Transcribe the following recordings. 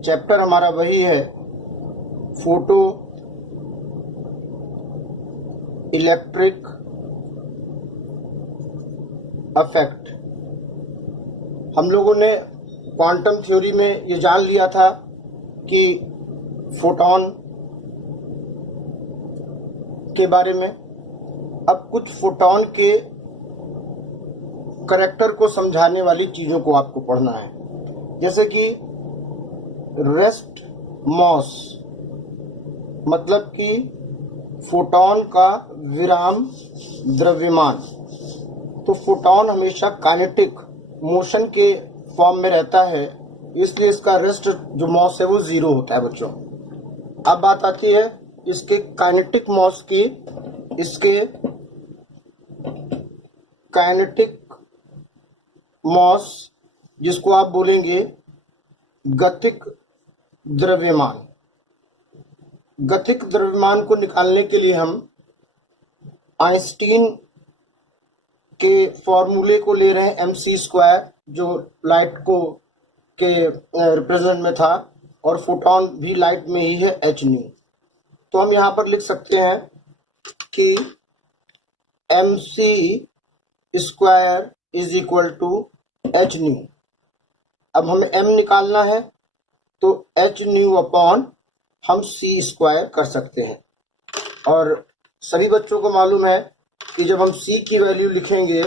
Chapter हमारा वही है, फोटो इलेक्ट्रिक इफेक्ट। हम लोगों ने क्वांटम थ्योरी में ये जान लिया था कि फोटॉन के बारे में। अब कुछ फोटॉन के करैक्टर को समझाने वाली चीजों को आपको पढ़ना है, जैसे कि रेस्ट मॉस, मतलब कि फोटॉन का विराम द्रव्यमान। तो फोटॉन हमेशा काइनेटिक मोशन के फॉर्म में रहता है, इसलिए इसका रेस्ट जो मॉस है वो 0 होता है बच्चों। अब बात आती है इसके काइनेटिक मॉस की। इसके काइनेटिक मॉस, जिसको आप बोलेंगे गतिक द्रव्यमान। गतिक द्रव्यमान को निकालने के लिए हम आइंस्टीन के फॉर्मूले को ले रहे हैं, mc², जो लाइट को के रिप्रेजेंट में था, और फोटॉन भी लाइट में ही है, h²। तो हम यहाँ पर लिख सकते हैं कि mc² is equal to h²। अब हमें m निकालना है, तो h² अपॉन हम c² कर सकते हैं। और सभी बच्चों को मालूम है कि जब हम c की वैल्यू लिखेंगे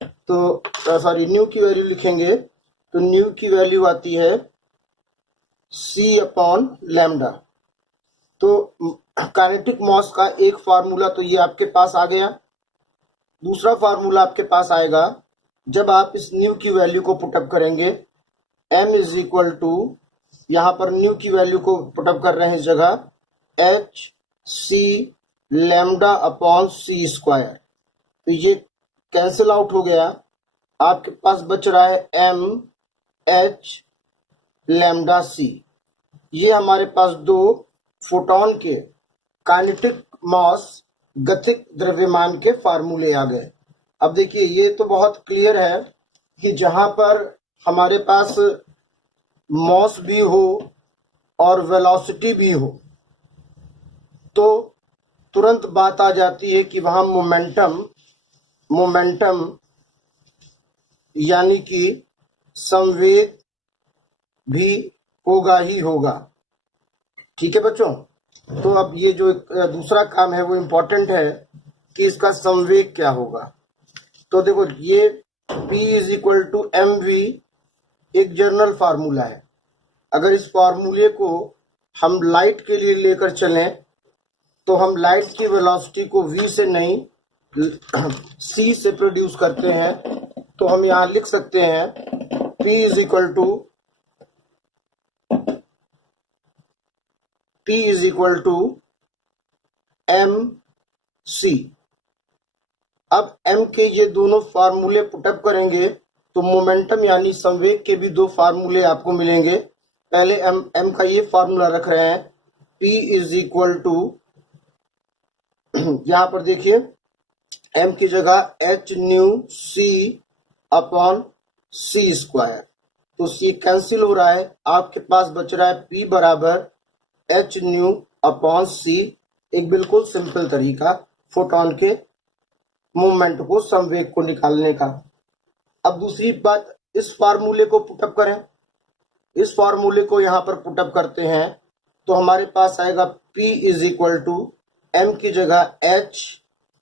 तो न्यू की वैल्यू लिखेंगे तो न्यू की वैल्यू आती है c अपॉन लैम्डा। तो काइनेटिक मॉस का एक फार्मूला तो ये आपके पास आ गया। दूसरा फार्मूला आपके पास आएगा जब आप इस न्यू की वैल्यू को पुटअप करेंगे। m इज इक्वल टू, यहाँ पर न्यू की वैल्यू को पुटअप कर रहे हैं इस जगह, h c lambda upon c²। तो ये कैंसिल आउट हो गया, आपके पास बच रहा है m h लैम्डा c। ये हमारे पास दो फोटॉन के काइनेटिक मॉस, गतिक द्रव्यमान के फार्मूले आ गए। अब देखिए, ये तो बहुत क्लियर है कि जहां पर हमारे पास मॉस भी हो और वेलोसिटी भी हो, तो तुरंत बात आ जाती है कि वहां मोमेंटम यानी कि संवेग भी होगा ही होगा। ठीक है बच्चों, तो अब ये जो दूसरा काम है वो इम्पोर्टेंट है कि इसका संवेग क्या होगा। तो देखो, ये P is equal to mv एक जनरल फार्मूला है। अगर इस फार्मूले को हम लाइट के लिए लेकर चलें तो हम लाइट की वेलोसिटी को v से नहीं c से प्रोड्यूस करते हैं। तो हम यहाँ लिख सकते हैं P is equal to mc। अब m के ये दोनों फार्मूले पुटअप करेंगे तो मोमेंटम यानी संवेग के भी दो फार्मूले आपको मिलेंगे। पहले m का ये फार्मूला रख रहे हैं, P इज इक्वल टू, यहाँ पर देखिए m की जगह h²c अपॉन c²। तो c कैंसिल हो रहा है, आपके पास बच रहा है P बराबर h² अपॉन c। एक बिल्कुल सिंपल तरीका फोटॉन के मूवमेंट को, संवेग को निकालने का। अब दूसरी बात, इस फार्मूले को पुटअप करें। इस फार्मूले को यहाँ पर पुटअप करते हैं तो हमारे पास आएगा P is equal to m की जगह h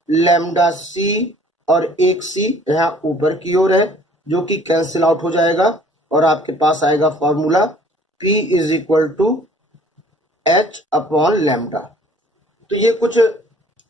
लैम्डा c और एक c यहाँ ऊपर की ओर है जो कि कैंसिल आउट हो जाएगा, और आपके पास आएगा formula P is equal to h upon lambda. तो ये कुछ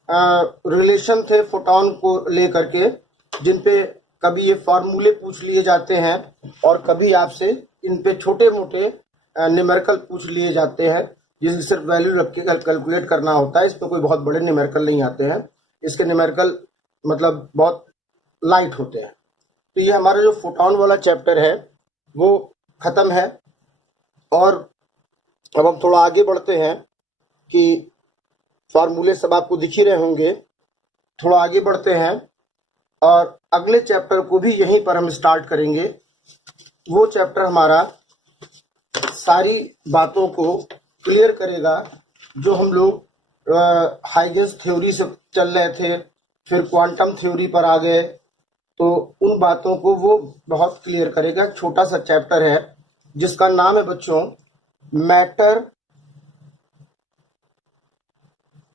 रिलेशन थे फोटॉन को लेकर के, जिन पे कभी ये फार्मूले पूछ लिए जाते हैं और कभी आपसे इन पे छोटे मोटे न्यूमेरिकल पूछ लिए जाते हैं, जिसकी सिर्फ वैल्यू रख के कैलकुलेट करना होता है। इस पे कोई बहुत बड़े न्यूमेरिकल नहीं आते हैं, इसके न्यूमेरिकल मतलब बहुत लाइट होते हैं। तो ये हमारा जो फोटॉन वाला चैप्टर है वो खत्म है। और अब हम थोड़ा आगे बढ़ते हैं कि फार्मूले सब आपको दिख ही रहे होंगे। थोड़ा आगे बढ़ते हैं और अगले चैप्टर को भी यहीं पर हम स्टार्ट करेंगे। वो चैप्टर हमारा सारी बातों को क्लियर करेगा जो हम लोग हाइगेंस थ्योरी से चल रहे थे, फिर क्वांटम थ्योरी पर आ गए, तो उन बातों को वो बहुत क्लियर करेगा। एक छोटा सा चैप्टर है जिसका नाम है बच्चों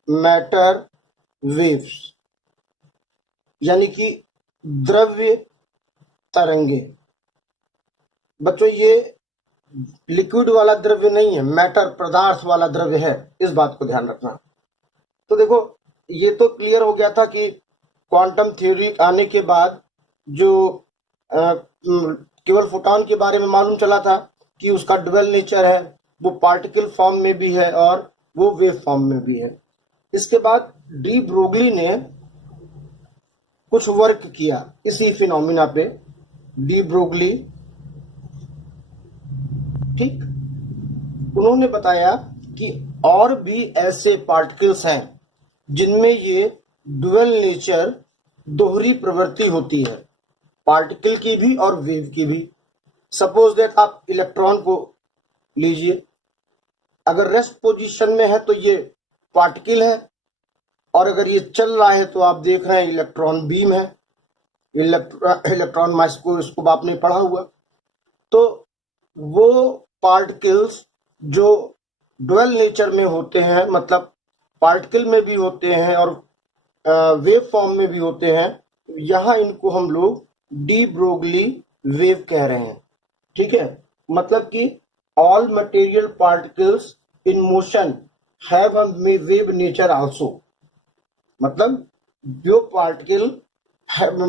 मैटर वेव्स, यानी कि द्रव्य तरंगे। बच्चों ये लिक्विड वाला द्रव्य नहीं है, मैटर पदार्थ वाला द्रव्य है, इस बात को ध्यान रखना। तो देखो ये तो क्लियर हो गया था कि क्वांटम थ्योरी आने के बाद जो केवल फोटॉन के बारे में मालूम चला था कि उसका डुअल नेचर है, वो पार्टिकल फॉर्म में भी है और वो वेव फॉर्म में भी है। इसके बाद डी ब्रोगली ने कुछ वर्क किया इसी फिनोमिना पे, डी ब्रोगली, ठीक। उन्होंने बताया कि और भी ऐसे पार्टिकल्स हैं जिनमें ये डुअल नेचर, दोहरी प्रवृत्ति होती है, पार्टिकल की भी और वेव की भी। सपोज दैट आप इलेक्ट्रॉन को लीजिए, अगर रेस्ट पोजीशन में है तो ये पार्टिकल है, और अगर ये चल रहा है तो आप देख रहे हैं इलेक्ट्रॉन बीम है, इलेक्ट्रॉन माइक्रोस्कोप आपने पढ़ा हुआ। तो वो पार्टिकल्स जो डुअल नेचर में होते हैं, मतलब पार्टिकल में भी होते हैं और वेव फॉर्म में भी होते हैं, यहाँ इनको हम लोग डी ब्रोगली वेव कह रहे हैं, ठीक है। मतलब कि all material particles in motion have a wave nature also, मतलब जो पार्टिकल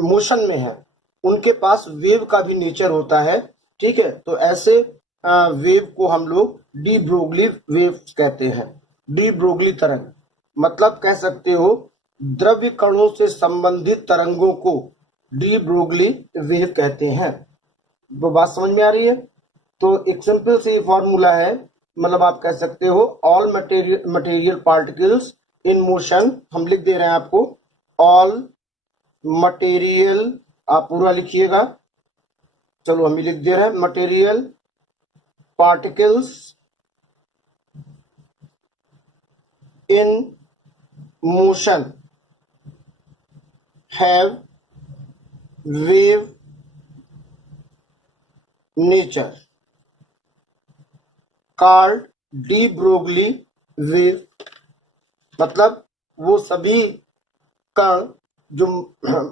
मोशन में है उनके पास वेव का भी नेचर होता है, ठीक है। तो ऐसे वेव को हम लोग डी ब्रोगली वेव कहते हैं, डी ब्रोगली तरंग। मतलब कह सकते हो द्रव्य कणों से संबंधित तरंगों को डी ब्रोगली वेव कहते हैं। वो बात समझ में आ रही है? तो एक सिंपल सी फॉर्मूला है, मतलब आप कह सकते हो all material particles in motion, हम लिख दे रहे हैं आपको, ऑल मटेरियल, आप पूरा लिखिएगा, चलो हम लिख दे रहे हैं, material particles in motion have wave nature called de Broglie wave. मतलब वो सभी कण जो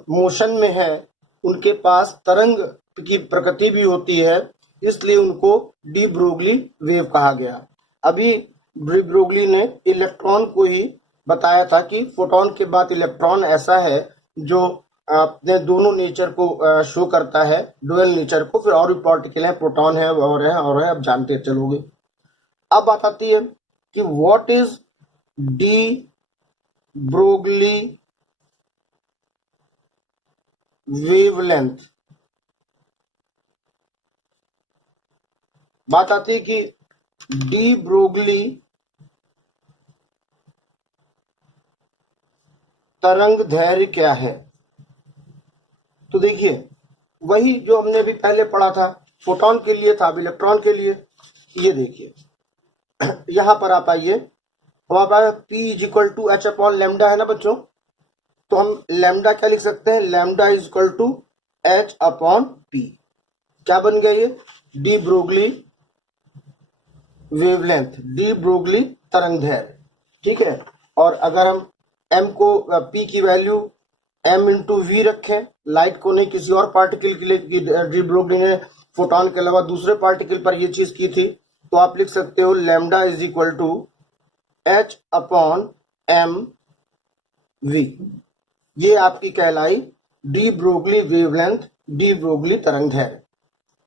मोशन में है उनके पास तरंग की प्रकृति भी होती है, इसलिए उनको डी ब्रोगली वेव कहा गया। अभी डी ब्रोगली ने इलेक्ट्रॉन को ही बताया था कि फोटॉन के बाद इलेक्ट्रॉन ऐसा है जो अपने दोनों नेचर को शो करता है, डुअल नेचर को। फिर और भी पार्टिकल है, प्रोटॉन है और है, अब जानते चलोगे। अब बात आती है कि what is D Broglie wavelength. बात आती है कि डी ब्रोगली तरंग दैर्घ्य क्या है। तो देखिए वही जो हमने अभी पहले पढ़ा था, फोटॉन के लिए था, अब इलेक्ट्रॉन के लिए। ये देखिए यहां पर आप आइए, हमारे पास P is equal to H upon lambda है ना बच्चों, तो हम लेमडा क्या लिख सकते हैं, lambda is equal to H upon P. क्या बन गया ये, de Broglie wavelength, de Broglie तरंग दैर्घ्य, ठीक है। और अगर हम m को p की वैल्यू m इंटू वी रखें, लाइट को नहीं किसी और पार्टिकल के लिए, डी ब्रोगली ने फोटॉन के अलावा दूसरे पार्टिकल पर ये चीज की थी, तो आप लिख सकते हो lambda is equal to h upon m v। ये आपकी कहलाई de Broglie wavelength, de Broglie तरंग दैर्घ्य।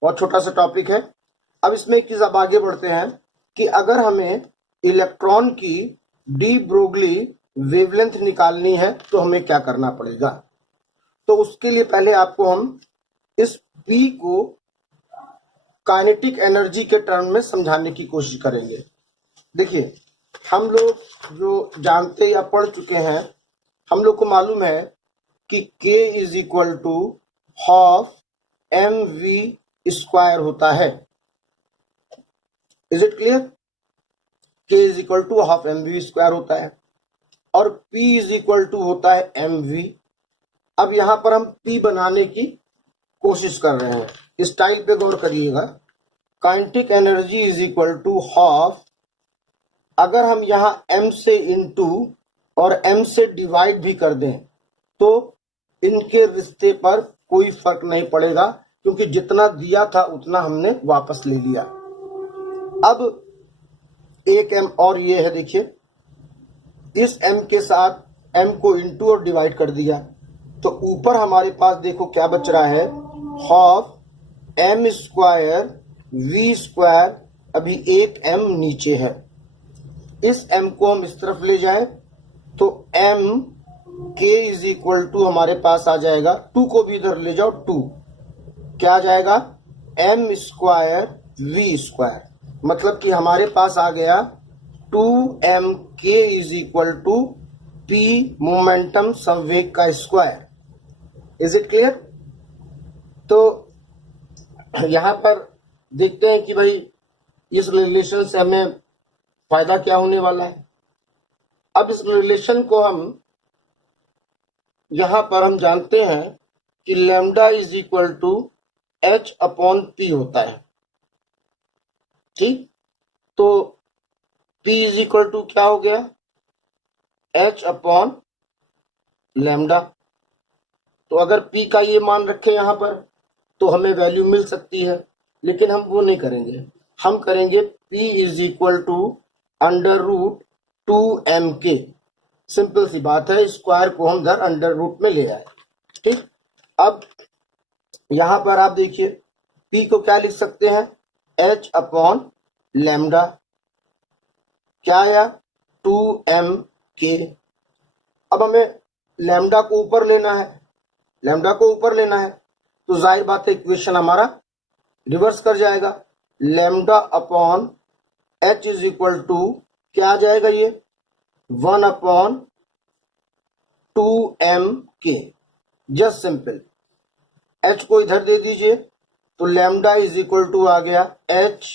बहुत छोटा सा टॉपिक है। अब इसमें एक चीज अब आगे बढ़ते हैं कि अगर हमें इलेक्ट्रॉन की डी ब्रोगली वेवलेंथ निकालनी है तो हमें क्या करना पड़ेगा। तो उसके लिए पहले आपको हम इस P को काइनेटिक एनर्जी के टर्म में समझाने की कोशिश करेंगे। देखिए हम लोग जो जानते या पढ़ चुके हैं, हम लोग को मालूम है कि K is equal to half mv square होता है। Is it clear? K is equal to half mv square होता है और P इज इक्वल टू होता है mv। अब यहां पर हम P बनाने की कोशिश कर रहे हैं, इस टाइल पे गौर करिएगा। Kinetic energy is equal to half, अगर हम यहां m से इनटू और m से डिवाइड भी कर दें तो इनके रिश्ते पर कोई फर्क नहीं पड़ेगा, क्योंकि जितना दिया था उतना हमने वापस ले लिया। अब एक m और ये है, देखिए इस m के साथ m को इनटू और डिवाइड कर दिया तो ऊपर हमारे पास देखो क्या बच रहा है, half m square v square, अभी एक m नीचे है। इस m को हम इस तरफ ले जाएं तो m k is equal to हमारे पास आ जाएगा, 2 को भी इधर ले जाओ, 2 क्या आ जाएगा, m स्क्वायर v स्क्वायर, मतलब कि हमारे पास आ गया 2mk is equal to p momentum संवेग का स्क्वायर। Is it clear? तो यहां पर देखते हैं कि भाई इस रिलेशन से हमें फायदा क्या होने वाला है। अब इस रिलेशन को हम यहां पर हम जानते हैं कि lambda is equal to h upon p होता है, ठीक। तो p इज इक्वल टू क्या हो गया, h अपॉन लैम्डा। तो अगर p का ये मान रखे यहां पर तो हमें वैल्यू मिल सकती है, लेकिन हम वो नहीं करेंगे, हम करेंगे p is equal to under root 2mk। Simple सी बात है, स्क्वायर को हम इधर अंडर रूट में ले आए, ठीक। अब यहां पर आप देखिए p को क्या लिख सकते हैं, h अपॉन लैम्डा, क्या आया 2mk। अब हमें लैम्डा को ऊपर लेना है, लैम्डा को ऊपर लेना है तो जाहिर बात है इक्वेशन हमारा रिवर्स कर जाएगा, lambda upon h is equal to क्या आ जाएगा, ये 1 upon 2mk। Just simple, h को इधर दे दीजिए तो लैम्डा इज इक्वल टू आ गया h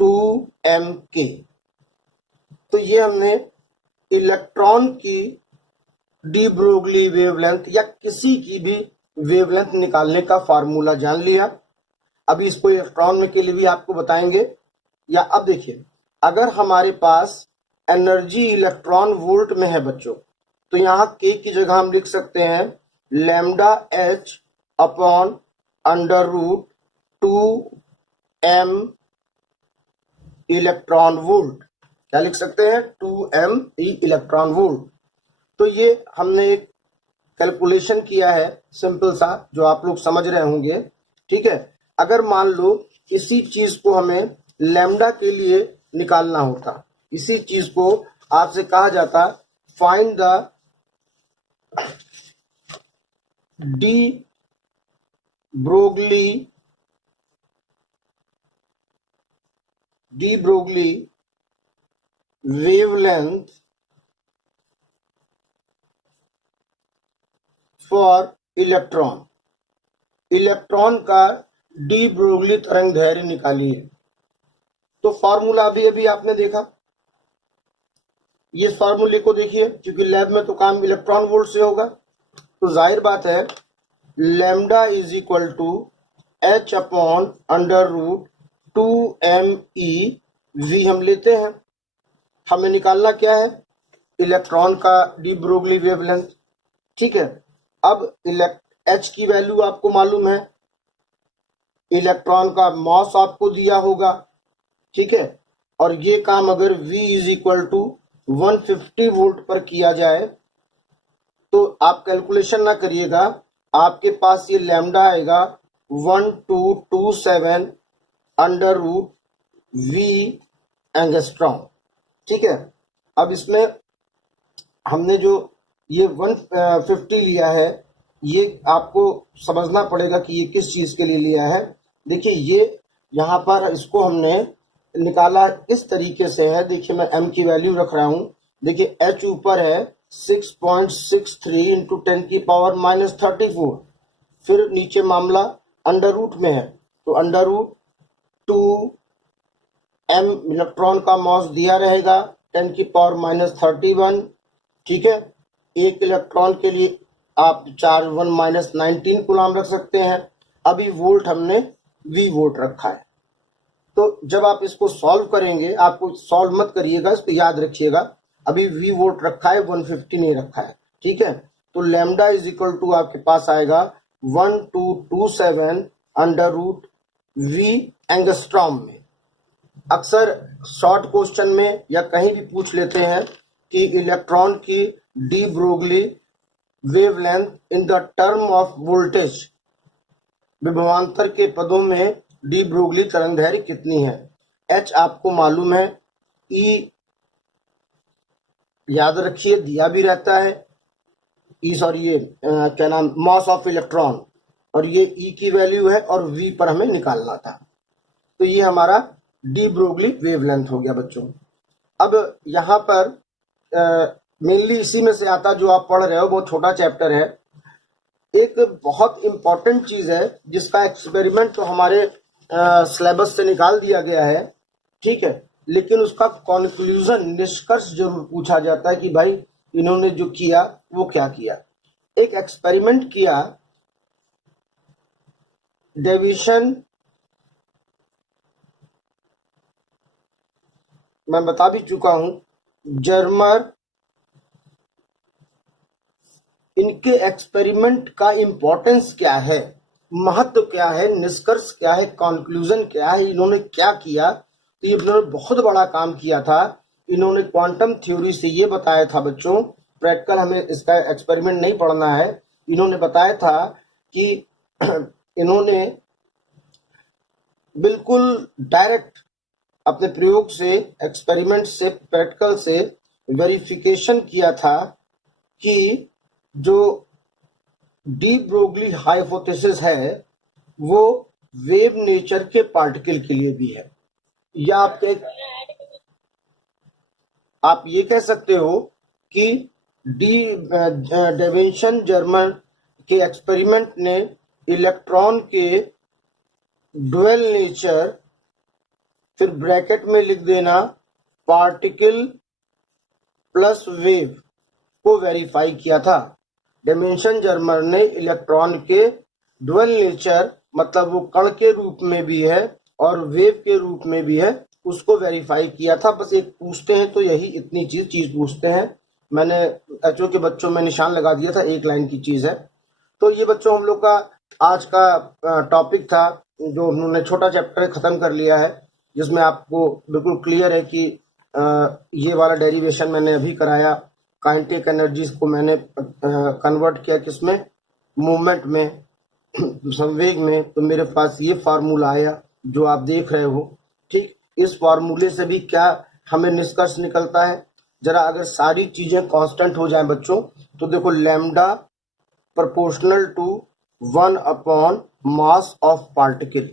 2mk। तो ये हमने इलेक्ट्रॉन की डी ब्रोगली वेवलेंथ या किसी की भी वेवलेंथ निकालने का फार्मूला जान लिया। अभी इसको इलेक्ट्रॉन में के लिए भी आपको बताएंगे। या अब देखिए, अगर हमारे पास एनर्जी इलेक्ट्रॉन वोल्ट में है बच्चों, तो यहाँ के की जगह हम लिख सकते हैं lambda h upon under root 2m electron volt. क्या लिख सकते हैं, 2m इलेक्ट्रॉन वोल्ट। तो ये हमने एक कैलकुलेशन किया है सिंपल सा, जो आप लोग समझ रहे होंगे, ठीक है। अगर मान लो इसी चीज को हमें लैम्डा के लिए निकालना होता, इसी चीज को आपसे कहा जाता find the D Broglie wavelength for electron. Electron का डी ब्रोगली तरंग दैर्घ्य निकालिए। तो फॉर्मूला अभी अभी आपने देखा, ये फॉर्मूले को देखिए, क्योंकि लैब में तो काम इलेक्ट्रॉन वोल्ट से होगा, तो जाहिर बात है lambda is equal to h upon under root 2me v हम लेते हैं। हमें निकालना क्या है, इलेक्ट्रॉन का डी ब्रोगली वेवलेंथ, ठीक है। अब h की वैल्यू आपको मालूम है, इलेक्ट्रॉन का मॉस आपको दिया होगा, ठीक है। और ये काम अगर v is equal to 150 volt पर किया जाए तो आप कैलकुलेशन ना करिएगा, आपके पास ये लैम्डा आएगा 1227 अंडर रूट v एंगस्ट्रॉम, ठीक है। अब इसमें हमने जो ये 150 लिया है, ये आपको समझना पड़ेगा कि ये किस चीज के लिए लिया है। देखिए ये यहाँ पर इसको हमने निकाला इस तरीके से है, देखिए मैं m की वैल्यू रख रहा हूँ, देखिए h ऊपर है 6.63 इंटू 10 की पावर -34, फिर नीचे मामला अंडर रूट में है, तो अंडर रूट m इलेक्ट्रॉन का मास दिया रहेगा 10⁻⁻31, ठीक है। एक इलेक्ट्रॉन के लिए आप चार्ज 1-19 कूलम रख सकते हैं। अभी वोल्ट हमने v वोल्ट रखा है। तो जब आप इसको सॉल्व करेंगे, आपको सॉल्व मत करिएगा, इसको याद रखिएगा, अभी v वोल्ट रखा है, 150 नहीं रखा है, ठीक है। तो लैम्डा इज इक्वल टू आपके पास आएगा 1227 अंडर रूट v एंगस्ट्रॉम में। अक्सर शॉर्ट क्वेश्चन में या कहीं भी पूछ लेते हैं कि इलेक्ट्रॉन की D Broglie wavelength in the term of voltage, विभवांतर के पदों में डी ब्रोगली तरंगदैर्घ्य कितनी है। एच आपको मालूम है, ई याद रखिए दिया भी रहता है, ई सॉरी ये क्या नाम, मास ऑफ इलेक्ट्रॉन, और ये ई की वैल्यू है और वी पर हमें निकालना था। तो ये हमारा डी ब्रोगली वेवलेंथ हो गया बच्चों। अब यहाँ पर मेनली इसी में से आता जो आप पढ़ रहे हो, बहुत छोटा चैप्टर है। एक बहुत इंपॉर्टेंट चीज है जिसका एक्सपेरिमेंट तो हमारे सिलेबस से निकाल दिया गया है, ठीक है, लेकिन उसका कंक्लूजन, निष्कर्ष जरूर पूछा जाता है कि भाई इन्होंने जो किया वो क्या किया। एक एक्सपेरिमेंट किया, डेविएशन मैं बता भी चुका हूं, जर्मर, इनके एक्सपेरिमेंट का इंपॉर्टेंस क्या है, महत्व क्या है, निष्कर्ष क्या है, कंक्लूजन क्या है, इन्होंने क्या किया। तो ये इन्होंने बहुत बड़ा काम किया था। इन्होंने क्वांटम थ्योरी से ये बताया था बच्चों, प्रैक्टिकल हमें इसका एक्सपेरिमेंट नहीं पढ़ना है, इन्होंने बताया था कि इन्होंने बिल्कुल डायरेक्ट अपने प्रयोग से, एक्सपेरिमेंट से, प्रैक्टिकल से वेरिफिकेशन किया था कि जो डी ब्रोगली हाइपोथेसिस है वो वेव नेचर के पार्टिकल के लिए भी है। या आप ये कह सकते हो कि डेविएशन जर्मर के एक्सपेरिमेंट ने इलेक्ट्रॉन के ड्यूअल नेचर, फिर ब्रैकेट में लिख देना पार्टिकल प्लस वेव, को वेरीफाई किया था। डेविएशन जर्मर ने इलेक्ट्रॉन के ड्यूअल नेचर, मतलब वो कण के रूप में भी है और वेव के रूप में भी है, उसको वेरीफाई किया था। बस एक पूछते हैं तो यही इतनी चीज पूछते हैं। मैंने एचओ के बच्चों में निशान लगा दिया था, एक लाइन की चीज है। तो ये बच्चों हम लोग का आज का टॉपिक था, जो उन्होंने छोटा चैप्टर खत्म कर लिया है, जिसमें आपको बिल्कुल क्लियर है कि ये वाला डेरिवेशन मैंने अभी कराया। काइनेटिक एनर्जीज को मैंने कन्वर्ट किया किसमें, मूवमेंट में, संवेग में। तो मेरे पास ये फार्मूला आया जो आप देख रहे हो, ठीक। इस फार्मूले से भी क्या हमें निष्कर्ष निकलता है, जरा अगर सारी चीजें कांस्टेंट हो जाएं बच्चों, तो देखो lambda proportional to 1 upon mass of particle.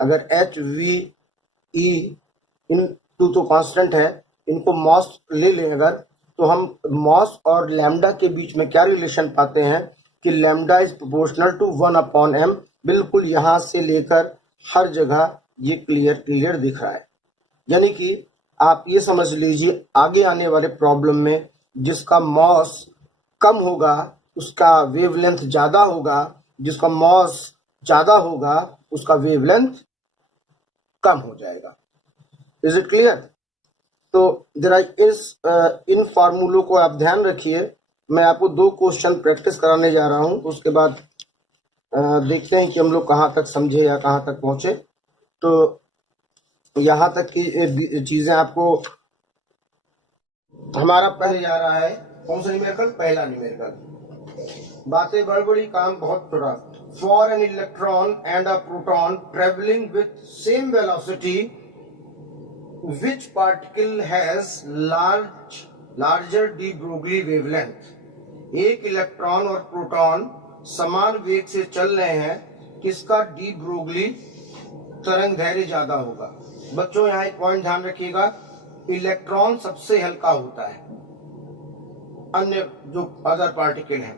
अगर H V E into तो कांस्टेंट है, इनको मास ले लें अगर, तो हम मास और लैम्डा के बीच में क्या रिलेशन पाते हैं कि lambda is proportional to 1 upon M. बिल्कुल यहां से लेकर हर जगह ये क्लियर दिख रहा है। यानी कि आप ये समझ लीजिए आगे आने वाले प्रॉब्लम में जिसका मास कम होगा उसका वेवलेंथ ज्यादा होगा, जिसका मास ज्यादा होगा उसका वेवलेंथ कम हो जाएगा। Is it clear? तो जरा इन फार्मूलों को आप ध्यान रखिए। मैं आपको 2 क्वेश्चन प्रैक्टिस कराने जा रहा हूं, उसके बाद देखते हैं कि हम लोग कहाँ तक समझे या कहाँ तक पहुंचे। तो यहाँ तक की चीजें आपको, हमारा पहले जा रहा है कौन सा न्यूमेरिकल, पहला न्यूमेरिकल। बातें बड़ी काम बहुत थोड़ा। For an electron and a proton travelling with same velocity, which particle has larger de Broglie wavelength। एक इलेक्ट्रॉन और प्रोटॉन समान वेग से चल रहे हैं, किसका डी ब्रोगली तरंगदैर्घ्य ज्यादा होगा। बच्चों यहाँ एक पॉइंट ध्यान रखिएगा, इलेक्ट्रॉन सबसे हल्का होता है अन्य जो अदर पार्टिकल हैं।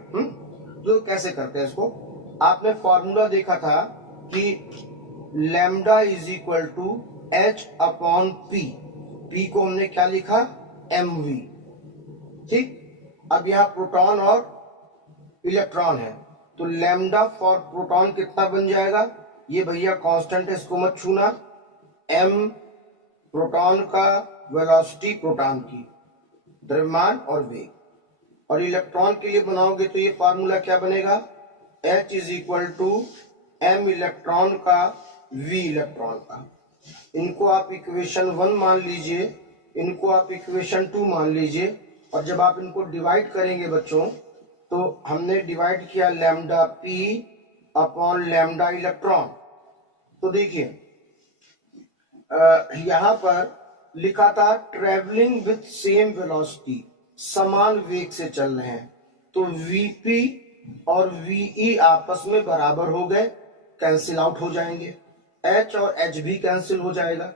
जो कैसे करते हैं इसको, आपने फॉर्मूला देखा था कि lambda is equal to H upon P, P को हमने क्या लिखा, mv। ठीक, अब यहाँ प्रोटॉन और इलेक्ट्रॉन है, तो लैम्डा फॉर प्रोटॉन कितना बन जाएगा, ये भैया कांस्टेंट है, इसको मत छूना। m प्रोटॉन का वेलोसिटी, प्रोटॉन की द्रव्यमान और वेग, और इलेक्ट्रॉन के लिए बनाओगे तो ये फार्मूला क्या बनेगा, H is equal to m electron का v इलेक्ट्रॉन का। इनको आप इक्वेशन 1 मान लीजिए, इनको आप इक्वेशन 2 मान लीजिए, और जब आप इनको डिवाइड करेंगे बच्चों, तो हमने डिवाइड किया lambda p upon lambda electron. तो देखिए यहां पर लिखा था ट्रेवलिंग विथ सेम वेलोसिटी, समान वेग से चल रहे हैं, तो vp और ve आपस में बराबर हो गए, कैंसिल आउट हो जाएंगे, h और h भी कैंसिल हो जाएगा।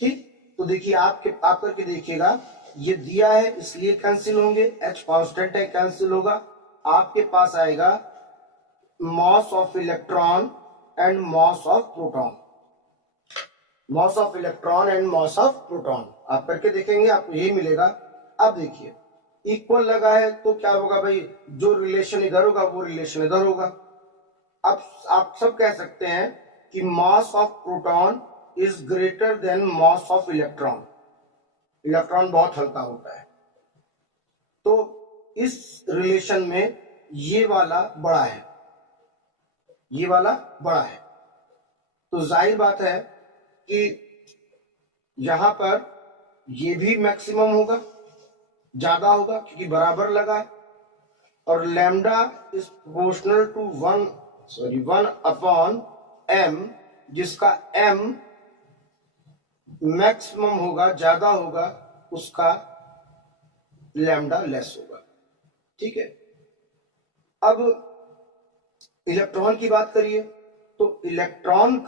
ठीक, तो देखिए आप करके देखिएगा, ये दिया है इसलिए कैंसिल होंगे, h कांस्टेंट है कैंसिल होगा, आपके पास आएगा mass of electron and mass of proton, mass of electron and mass of proton, आप करके देखेंगे आपको यही मिलेगा। अब देखिए इक्वल लगा है तो क्या होगा भाई, जो रिलेशन इधर होगा वो रिलेशन इधर होगा। अब आप सब कह सकते हैं कि mass of proton is greater then mass of electron, electron बहुत हल्का होता है, तो इस रिलेशन में ये वाला बड़ा है, ये वाला बड़ा है, तो जाहिर बात है कि यहां पर ये भी मैक्सिमम होगा, ज्यादा होगा क्योंकि बराबर लगा है, और lambda is proportional to 1 upon m, जिसका m मैक्सिमम होगा, ज्यादा होगा, उसका लैम्डा लेस होगा। ठीक है, अब इलेक्ट्रॉन की बात करिए, तो इलेक्ट्रॉन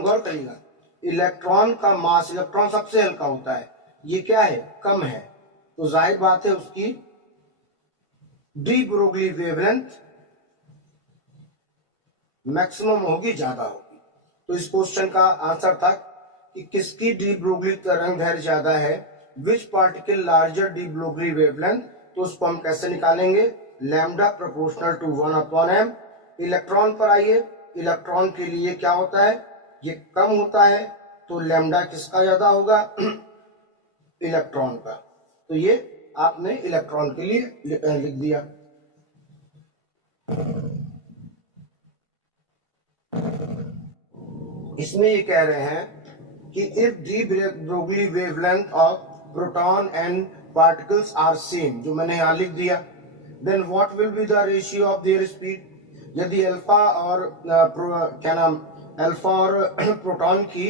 गौर करिएगा, इलेक्ट्रॉन का मास, इलेक्ट्रॉन सबसे हल्का होता है, ये क्या है, कम है, तो जाहिर बात है उसकी डी ब्रोगली वेवलेंथ मैक्सिमम होगी, ज्यादा होगी। तो इस क्वेश्चन का आंसर था कि किसकी डी ब्रोगली तरंगदैर्घ्य ज्यादा है, which particle larger de Broglie wavelength, तो उसको हम कैसे निकालेंगे, lambda proportional to 1 upon m। Electron पर आइए, इलेक्ट्रॉन के लिए क्या होता है, ये कम होता है, तो लैम्डा किसका ज्यादा होगा, इलेक्ट्रॉन का, तो ये आपने इलेक्ट्रॉन के लिए लिख दिया। इसमें ये कह रहे हैं कि if de Broglie wavelength of proton and particles are same, जो मैंने यहां लिख दिया, then what will be the ratio of their speed, यदि अल्फा और क्या नाम, अल्फा और प्रोटॉन की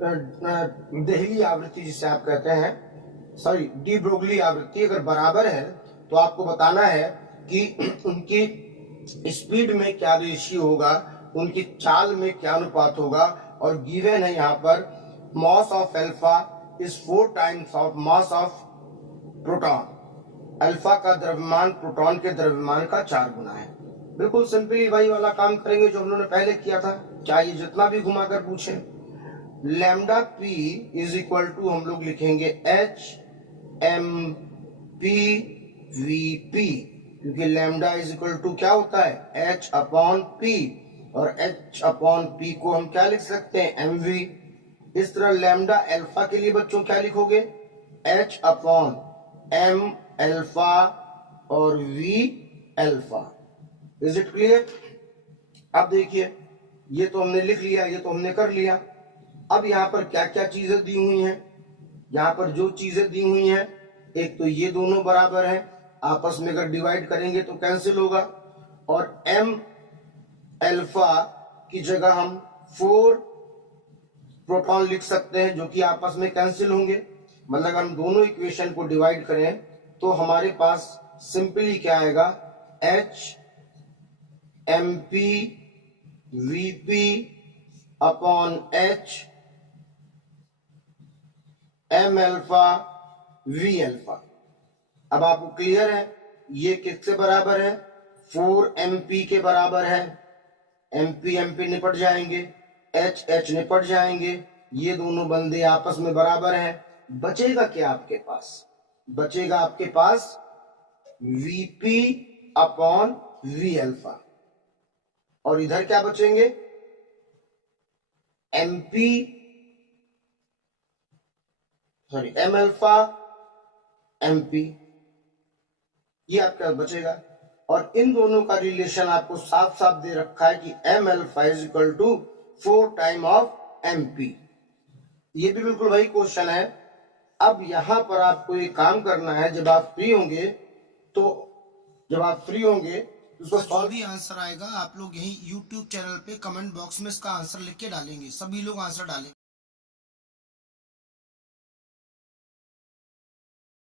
दहली आवृत्ति जिसे आप कहते हैं, सॉरी डी ब्रोगली आवृत्ति अगर बराबर है, तो आपको बताना है कि उनकी स्पीड में क्या रेशियो होगा, उनकी चाल में क्या अनुपात होगा, और गिवन है यहाँ पर mass of alpha is 4 times of mass of proton, alpha का द्रव्यमान प्रोटॉन के द्रव्यमान का 4 गुना है। बिल्कुल सिंपली वही वाला काम करेंगे जो हम लोगों ने पहले किया था, चाहे जितना भी घुमाकर पूछे। Lambda P is equal to हम लोग लिखेंगे H M P V P, क्योंकि लैम्डा इज इक्वल टू क्या होता है, एच अपॉन पी, और एच अपॉन पी को हम क्या लिख सकते हैं, एम वी। इस तरह लैम्डा अल्फा के लिए बच्चों क्या लिखोगे, एच अपॉन एम अल्फा और V alpha. Is it clear? अब देखिए ये तो हमने लिख लिया, ये तो हमने कर लिया। अब यहाँ पर क्या क्या चीजें दी हुई हैं, यहाँ पर जो चीजें दी हुई हैं, एक तो ये दोनों बराबर हैं, आपस में अगर डिवाइड करेंगे तो कैंसिल होगा, और m अल्फा की जगह हम 4 प्रोटॉन लिख सकते हैं जो कि आपस में कैंसिल होंगे। मतलब अगर हम दोनों इक्वेशन को डिवाइड करें तो हमारे पास सिंपली क्या आएगा, h M P V P upon h M alpha V alpha. अब आपको क्लियर है ये किससे बराबर है, 4 MP के बराबर है, MP MP निपट जाएंगे, एच एच निपट जाएंगे, ये दोनों बंदे आपस में बराबर हैं। बचेगा क्या आपके पास? बचेगा आपके पास वीपी अपॉन वी अल्फा, और इधर क्या बचेंगे? MP sorry M alpha MP, ये आपका बचेगा। और इन दोनों का रिलेशन आपको साफ साफ दे रखा है कि M alpha is equal to 4 time of MP. ये भी बिल्कुल वही क्वेश्चन है। अब यहां पर आपको एक काम करना है, जब आप फ्री होंगे उसको जो भी आंसर आएगा आप लोग यही YouTube चैनल पे कमेंट बॉक्स में इसका आंसर लिख के डालेंगे, सभी लोग आंसर डालेंगे।